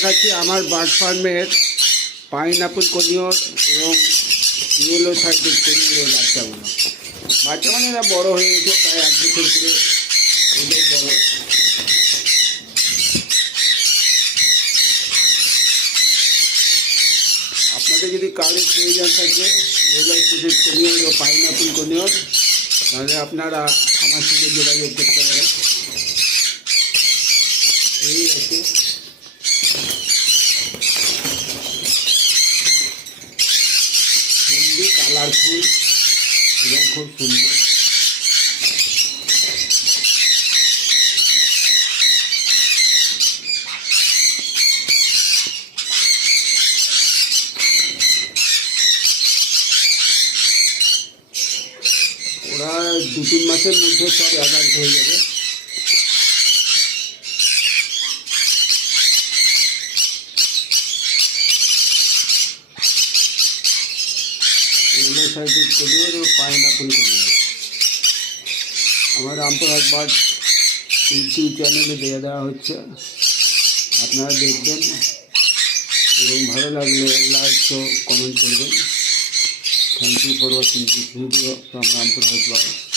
দেখাচ্ছি আমার বার্ড ফার্মের পাইনঅ্যাপল কনিয়র এবং ইয়েলো সাইডের কনিয়রের বাচ্চাগুলো। বাচ্চা মানে এরা বড় হয়ে গেছে, প্রায় 1 বছর করে ওদের বড়। আপনাদের যদি কারোর প্রয়োজন থাকে ইয়েলো সাইডের কনিয়র ও পাইনঅ্যাপল কনিয়র, তাহলে আপনারা আমার সঙ্গে যোগাযোগ করতে পারেন। এই আছে হেলদি, কালারফুল এবং খুব সুন্দর। ওরা 2-3 মাসের মধ্যে সব অ্যাডাল্ট হয়ে যাবে। ইয়েলো সাইডের কনিয়র ও পাইনঅ্যাপল কনিয়র আমার রামপুরহাট বার্ড ইউটিউব চ্যানেলে দেওয়া হচ্ছে, আপনারা দেখবেন এবং ভালো লাগলে লাইক ও কমেন্ট করবেন। Thank you for watching this video from Rampurhat bird.